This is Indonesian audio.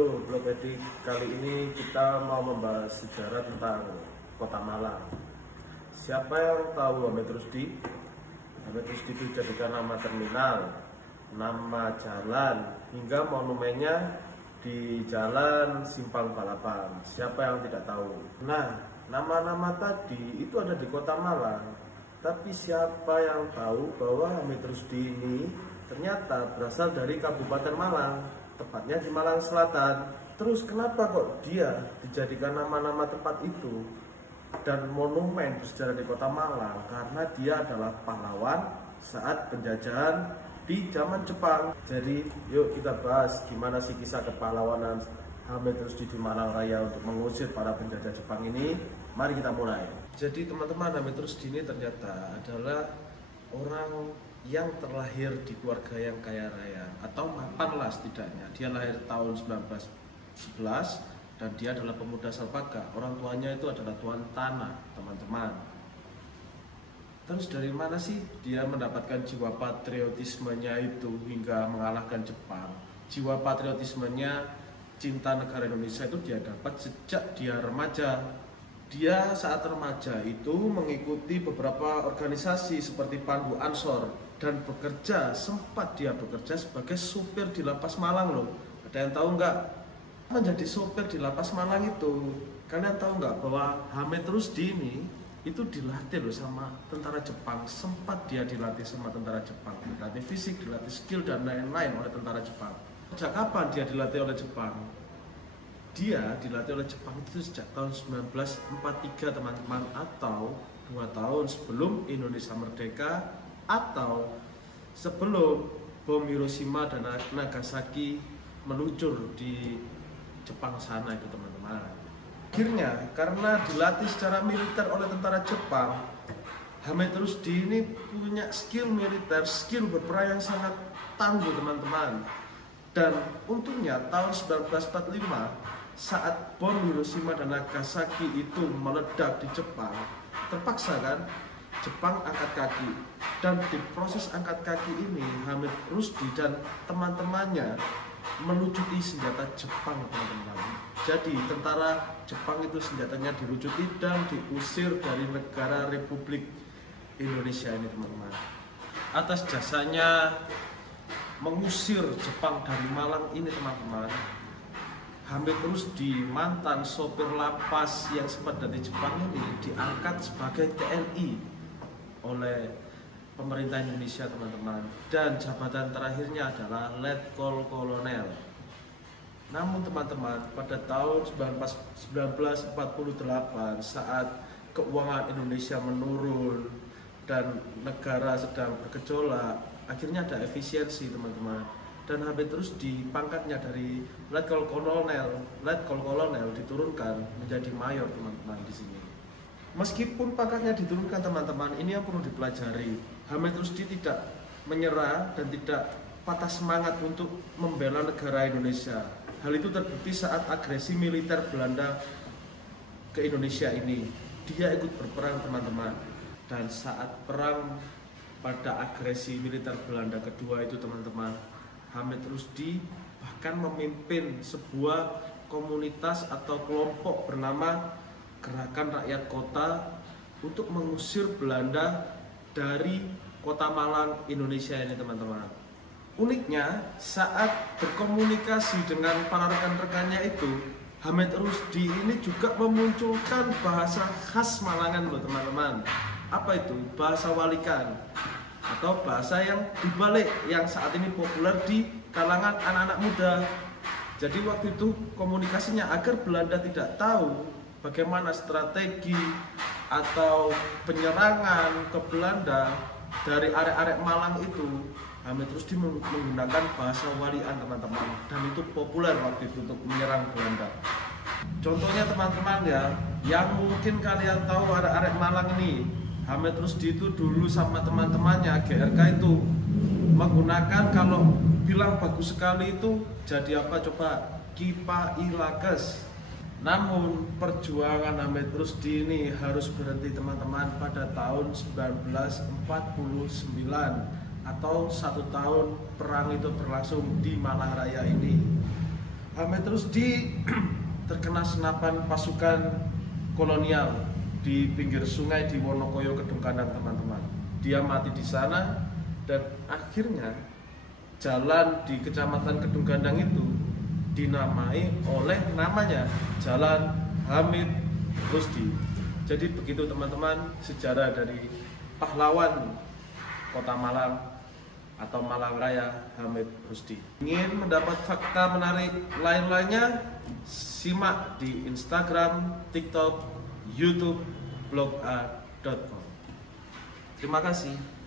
Blog Edik, kali ini kita mau membahas sejarah tentang Kota Malang. Siapa yang tahu Hamid Rusdi? Hamid Rusdi itu dijadikan nama terminal, nama jalan, hingga monumennya di Jalan Simpang Balapan. Siapa yang tidak tahu? Nah, nama-nama tadi itu ada di Kota Malang. Tapi siapa yang tahu bahwa Hamid Rusdi ini ternyata berasal dari Kabupaten Malang, tepatnya di Malang Selatan. Terus kenapa kok dia dijadikan nama-nama tempat itu dan monumen bersejarah di Kota Malang? Karena dia adalah pahlawan saat penjajahan di zaman Jepang. Jadi yuk kita bahas gimana sih kisah kepahlawanan Hamid Rusdi di Malang Raya untuk mengusir para penjajah Jepang ini. Mari kita mulai. Jadi teman-teman, Hamid Rusdi ini ternyata adalah orang yang terlahir di keluarga yang kaya raya atau mapan lah setidaknya. Dia lahir tahun 1911 dan dia adalah pemuda Salpaga. Orang tuanya itu adalah tuan tanah, teman-teman. Terus dari mana sih dia mendapatkan jiwa patriotismenya itu hingga mengalahkan Jepang? Jiwa patriotismenya, cinta negara Indonesia itu dia dapat sejak dia remaja. Dia saat remaja itu mengikuti beberapa organisasi seperti Pandu Ansor dan sempat dia bekerja sebagai supir di Lapas Malang loh. Ada yang tahu nggak? Menjadi supir di Lapas Malang itu, kalian tahu nggak bahwa Hamid Rusdi ini itu dilatih loh sama tentara Jepang. Sempat dia dilatih sama tentara Jepang, dilatih fisik, dilatih skill dan lain-lain oleh tentara Jepang. Sejak kapan dia dilatih oleh Jepang? Dia dilatih oleh Jepang itu sejak tahun 1943 teman-teman, atau 2 tahun sebelum Indonesia merdeka, atau sebelum bom Hiroshima dan Nagasaki meluncur di Jepang sana itu teman-teman. Akhirnya karena dilatih secara militer oleh tentara Jepang, Hamid Rusdi ini punya skill militer, skill berperang yang sangat tangguh teman-teman. Dan untungnya tahun 1945 saat bom Hiroshima dan Nagasaki itu meledak di Jepang, terpaksa kan Jepang angkat kaki. Dan di proses angkat kaki ini Hamid Rusdi dan teman-temannya melucuti senjata Jepang teman-teman. Jadi tentara Jepang itu senjatanya dilucuti dan diusir dari negara Republik Indonesia ini teman-teman. Atas jasanya mengusir Jepang dari Malang ini teman-teman, Hamid Rusdi, mantan sopir lapas yang sempat dari Jepang ini, diangkat sebagai TNI oleh pemerintah Indonesia teman-teman. Dan jabatan terakhirnya adalah Letkol Kolonel. Namun teman-teman, pada tahun 1948 saat keuangan Indonesia menurun dan negara sedang bergejolak, akhirnya ada efisiensi teman-teman. Dan Hamid Rusdi pangkatnya dari Letkol Kolonel diturunkan menjadi mayor teman-teman di sini. Meskipun pangkatnya diturunkan teman-teman, ini yang perlu dipelajari. Hamid Rusdi tidak menyerah dan tidak patah semangat untuk membela negara Indonesia. Hal itu terbukti saat agresi militer Belanda ke Indonesia ini. Dia ikut berperang teman-teman. Dan saat perang pada agresi militer Belanda kedua itu teman-teman, Hamid Rusdi bahkan memimpin sebuah komunitas atau kelompok bernama Gerakan Rakyat Kota untuk mengusir Belanda dari Kota Malang, Indonesia ini teman-teman. Uniknya, saat berkomunikasi dengan para rekan-rekannya itu, Hamid Rusdi ini juga memunculkan bahasa khas Malangan loh teman-teman. Apa itu? Bahasa Walikan, atau bahasa yang dibalik yang saat ini populer di kalangan anak-anak muda. Jadi waktu itu komunikasinya agar Belanda tidak tahu bagaimana strategi atau penyerangan ke Belanda dari arek-arek Malang itu, Hamid Rusdi menggunakan bahasa Walian teman-teman, dan itu populer waktu itu untuk menyerang Belanda. Contohnya teman-teman ya, yang mungkin kalian tahu arek-arek Malang ini, Hamid Rusdi itu dulu sama teman-temannya GRK itu menggunakan, kalau bilang bagus sekali itu jadi apa coba, Kipa Ilakes. Namun perjuangan Hamid Rusdi ini harus berhenti teman-teman pada tahun 1949, atau 1 tahun perang itu berlangsung di Malang Raya ini. Hamid Rusdi terkena senapan pasukan kolonial di pinggir sungai di Wonokoyo, Kedungkandang, teman-teman. Dia mati di sana dan akhirnya jalan di Kecamatan Kedungkandang itu dinamai oleh namanya Jalan Hamid Rusdi. Jadi begitu teman-teman sejarah dari pahlawan Kota Malang atau Malang Raya Hamid Rusdi. Ingin mendapat fakta menarik lain-lainnya? Simak di Instagram, TikTok, YouTube, blog.a.com. Terima kasih.